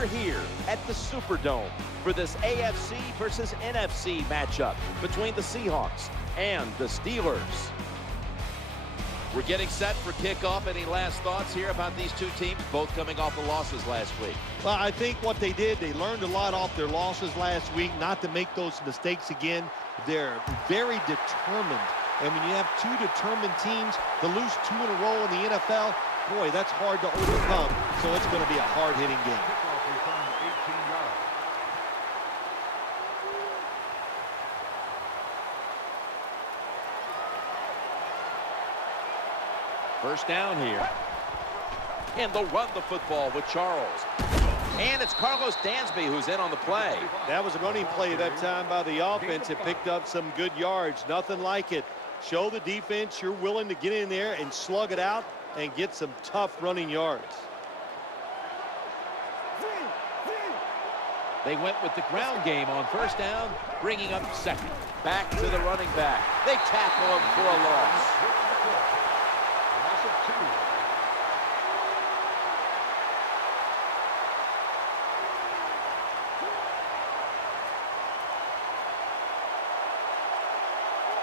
We're here at the Superdome for this AFC versus NFC matchup between the Seahawks and the Steelers. We're getting set for kickoff. Any last thoughts here about these two teams, both coming off the losses last week? Well, I think what they did, they learned a lot off their losses last week, not to make those mistakes again. They're very determined. And when you have two determined teams, to lose two in a row in the NFL, boy, that's hard to overcome. So it's going to be a hard-hitting game. First down here. And they'll run the football with Charles. And it's Carlos Dansby who's in on the play. That was a running play that time by the offense. It picked up some good yards. Nothing like it. Show the defense you're willing to get in there and slug it out and get some tough running yards. They went with the ground game on first down, bringing up second. Back to the running back. They tackle him for a loss.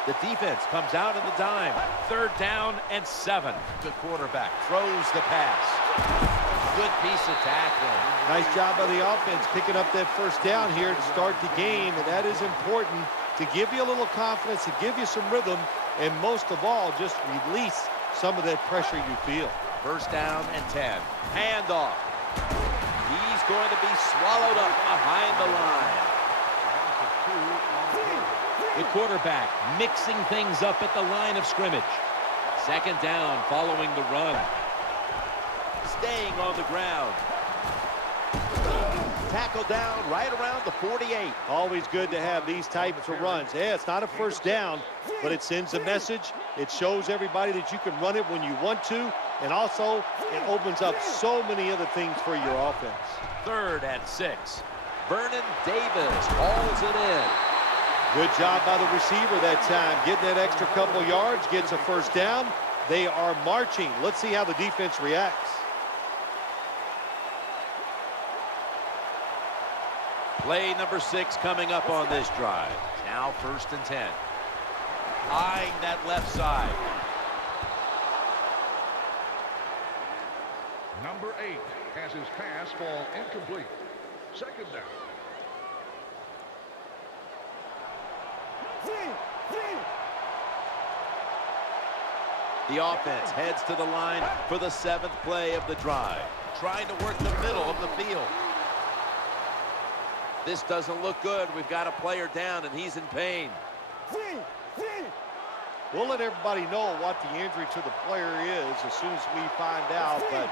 The defense comes out in the dime. Third down and 7. The quarterback throws the pass. Good piece of tackling. Nice job by the offense picking up that first down here to start the game, and that is important to give you a little confidence, to give you some rhythm, and most of all, just release some of that pressure you feel. First down and 10. Handoff. He's going to be swallowed up behind the line. The quarterback mixing things up at the line of scrimmage. Second down following the run. Staying on the ground. Tackle down right around the 48. Always good to have these types of runs. Yeah, it's not a first down, but it sends a message. It shows everybody that you can run it when you want to, and also it opens up so many other things for your offense. Third and 6. Vernon Davis hauls it in. Good job by the receiver that time, getting that extra couple yards, gets a first down. They are marching. Let's see how the defense reacts. Play number 6 coming up on this drive. Now first and 10. Eyeing that left side. Number 8 has his pass fall incomplete. Second down. The offense heads to the line for the 7th play of the drive, trying to work the middle of the field. This doesn't look good. We've got a player down, and he's in pain. We'll let everybody know what the injury to the player is as soon as we find out, but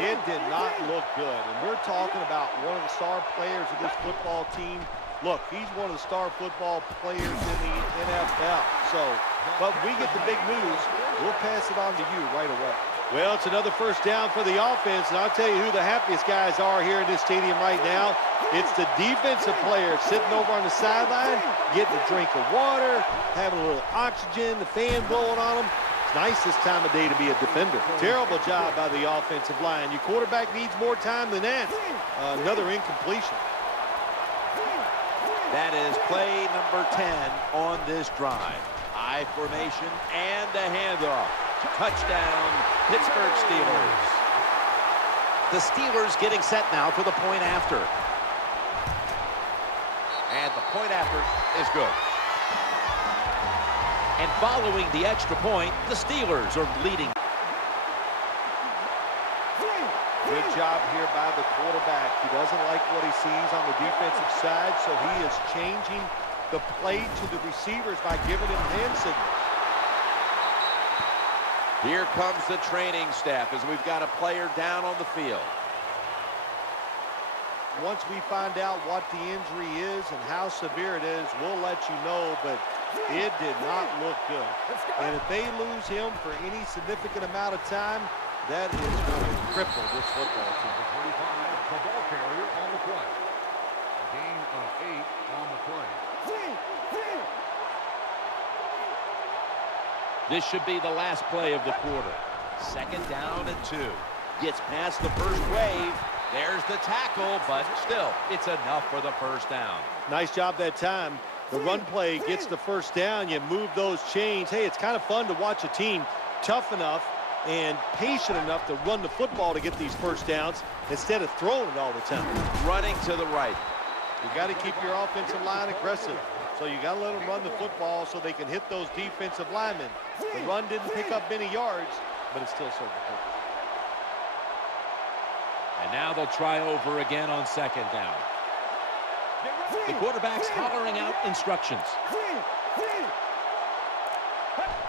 it did not look good. And we're talking about one of the star players of this football team. Look, he's one of the star football players in the NFL. But we get the big news. We'll pass it on to you right away. Well, it's another first down for the offense, and I'll tell you who the happiest guys are here in this stadium right now. It's the defensive players sitting over on the sideline, getting a drink of water, having a little oxygen, the fan blowing on them. It's nice this time of day to be a defender. Terrible job by the offensive line. Your quarterback needs more time than that. Another incompletion. That is play number 10 on this drive. I formation and a handoff. Touchdown, Pittsburgh Steelers. The Steelers getting set now for the point after. And the point after is good. And following the extra point, the Steelers are leading. Good job here by the quarterback. He doesn't like what he sees on the defensive side, so he is changing the play to the receivers by giving him hand signals. Here comes the training staff as we've got a player down on the field. Once we find out what the injury is and how severe it is, we'll let you know, but it did not look good. And if they lose him for any significant amount of time, that is going to cripple this football team. The ball carrier on the play. Gain of 8 on the play. This should be the last play of the quarter. Second down and 2. Gets past the first wave. There's the tackle, but still, it's enough for the first down. Nice job that time. The run play gets the first down. You move those chains. Hey, it's kind of fun to watch a team tough enough and patient enough to run the football to get these first downs instead of throwing it all the time. Running to the right. You got to keep your offensive line aggressive. So you got to let them run the football so they can hit those defensive linemen. The run didn't pick up many yards, but it still served the purpose. And now they'll try over again on second down. The quarterback's hollering out instructions.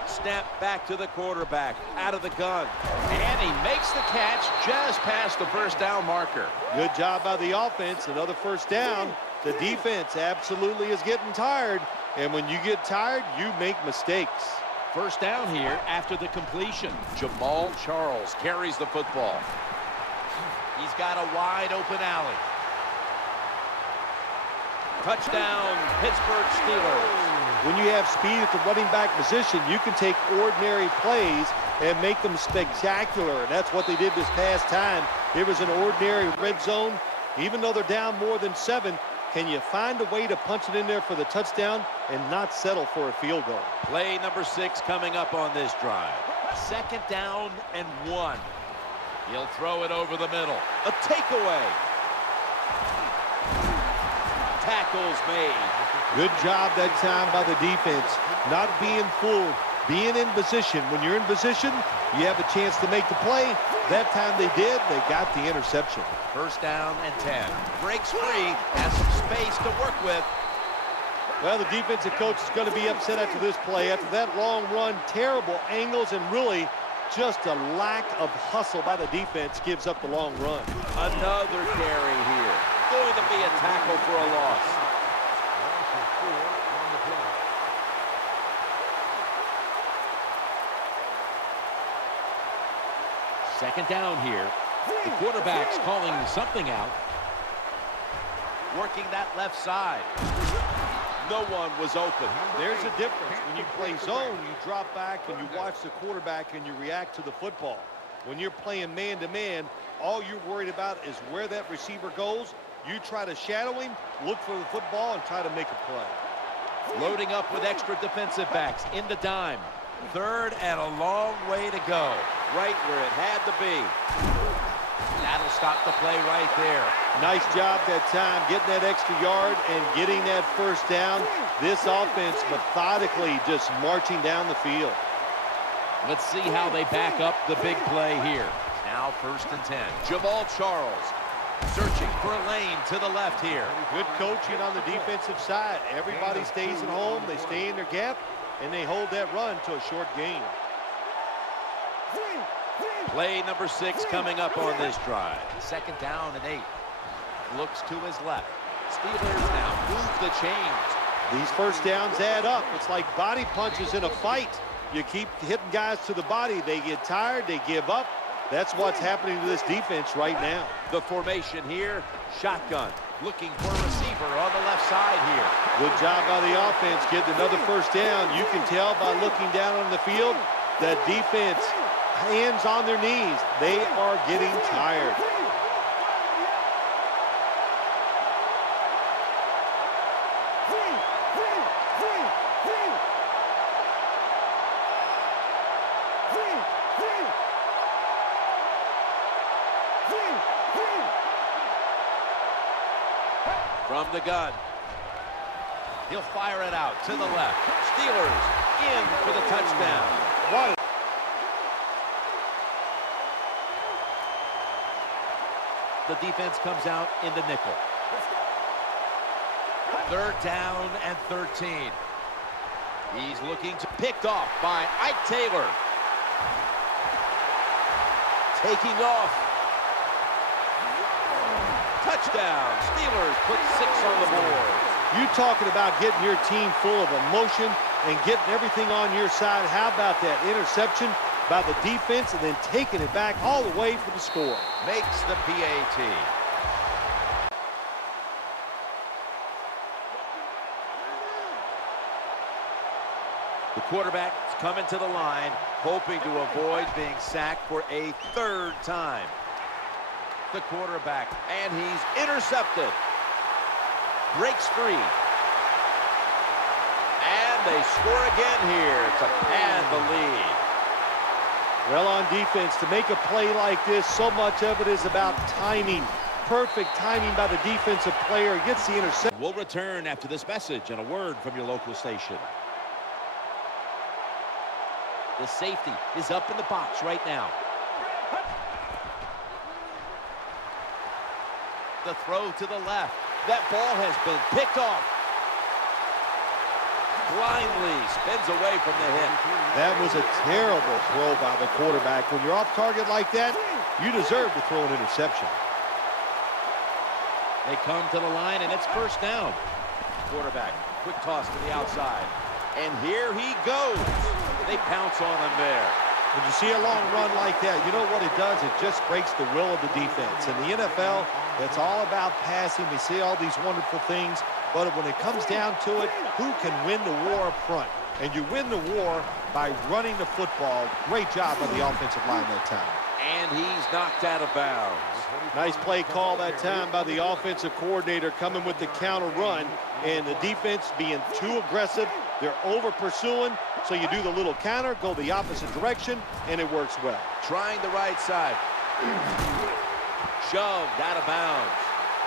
Snap back to the quarterback, out of the gun. And he makes the catch just past the first down marker. Good job by the offense. Another first down. The defense absolutely is getting tired. And when you get tired, you make mistakes. First down here after the completion. Jamal Charles carries the football. He's got a wide open alley. Touchdown, Pittsburgh Steelers. When you have speed at the running back position, you can take ordinary plays and make them spectacular. And that's what they did this past time. It was an ordinary red zone. Even though they're down more than 7, can you find a way to punch it in there for the touchdown and not settle for a field goal? Play number 6 coming up on this drive. Second down and 1. He'll throw it over the middle. A takeaway. Tackles made. Good job that time by the defense. Not being fooled, being in position. When you're in position, you have a chance to make the play. That time they did. They got the interception. First down and 10. Breaks free, has some space to work with. Well, the defensive coach is going to be upset after this play. After that long run, terrible angles, and really just a lack of hustle by the defense gives up the long run. Another carry here. Going to be a tackle for a loss. Second down here. The quarterback's calling something out. Working that left side. No one was open. There's a difference. When you play zone, you drop back and you watch the quarterback and you react to the football. When you're playing man-to-man, all you're worried about is where that receiver goes. You try to shadow him, look for the football, and try to make a play. Loading up with extra defensive backs in the dime. Third and a long way to go. Right where it had to be. That'll stop the play right there. Nice job that time, getting that extra yard and getting that first down. This offense methodically just marching down the field. Let's see how they back up the big play here. Now first and 10. Jamal Charles searching for a lane to the left here. Good coaching on the defensive side. Everybody stays at home. They stay in their gap, and they hold that run to a short gain. Play number 6 coming up on this drive. Second down and 8. Looks to his left. Steelers now move the chains. These first downs add up. It's like body punches in a fight. You keep hitting guys to the body. They get tired. They give up. That's what's happening to this defense right now. The formation here, shotgun. Looking for a receiver on the left side here. Good job by the offense getting another first down. You can tell by looking down on the field that defense, hands on their knees. They are getting tired. From the gun. He'll fire it out to the left. Steelers in for the touchdown. What? The defense comes out in the nickel. Third down and 13. He's looking to picked off by Ike Taylor. Taking off. Touchdown. Steelers put 6 on the board. You talking about getting your team full of emotion and getting everything on your side. How about that interception by the defense and then taking it back all the way for the score? Makes the PAT. The quarterback's coming to the line, hoping to avoid being sacked for a third time. The quarterback, and he's intercepted. Breaks free. And they score again here to pad the lead. Well, on defense, to make a play like this, so much of it is about timing. Perfect timing by the defensive player. Gets the interception. We'll return after this message and a word from your local station. The safety is up in the box right now. The throw to the left. That ball has been picked off. Blindly spins away from the hit. That was a terrible throw by the quarterback. When you're off target like that, you deserve to throw an interception. They come to the line, and it's first down. Quarterback, quick toss to the outside. And here he goes. They pounce on him there. When you see a long run like that, you know what it does? It just breaks the will of the defense. In the NFL, it's all about passing. We see all these wonderful things. But when it comes down to it, who can win the war up front? And you win the war by running the football. Great job by the offensive line that time. And he's knocked out of bounds. Nice play call that time by the offensive coordinator coming with the counter run. And the defense being too aggressive. They're over pursuing. So you do the little counter, go the opposite direction, and it works well. Trying the right side. Shoved out of bounds.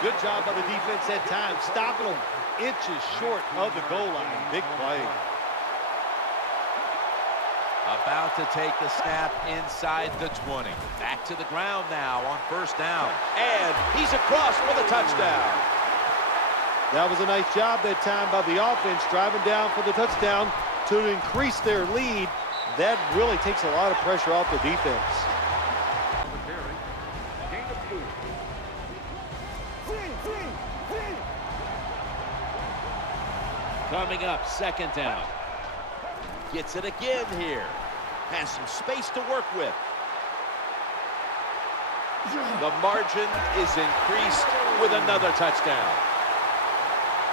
Good job by the defense that time, stopping them inches short of the goal line. Big play. About to take the snap inside the 20. Back to the ground now on first down. And he's across for the touchdown. That was a nice job that time by the offense, driving down for the touchdown to increase their lead. That really takes a lot of pressure off the defense. Coming up, second down. Gets it again here. Has some space to work with. The margin is increased with another touchdown.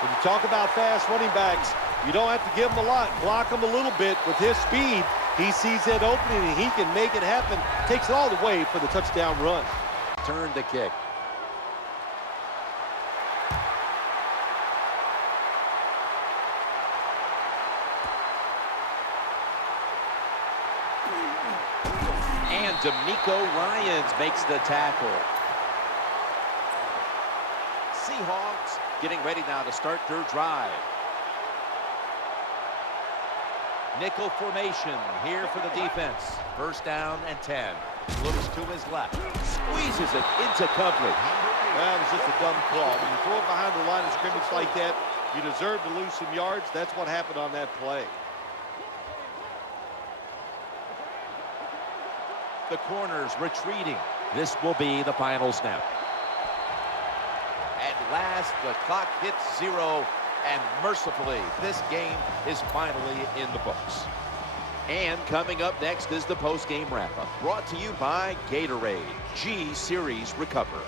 When you talk about fast running backs, you don't have to give them a lot. Block them a little bit. With his speed, he sees that opening and he can make it happen. Takes it all the way for the touchdown run. Turn the kick. And D'Amico Ryans makes the tackle. Seahawks getting ready now to start their drive. Nickel formation here for the defense. First down and 10. Looks to his left. Squeezes it into coverage. That was just a dumb call. When you throw it behind the line of scrimmage like that, you deserve to lose some yards. That's what happened on that play. The corners retreating. This will be the final snap. At last, the clock hits 0, and mercifully, this game is finally in the books. And coming up next is the post-game wrap-up, brought to you by Gatorade G Series Recover.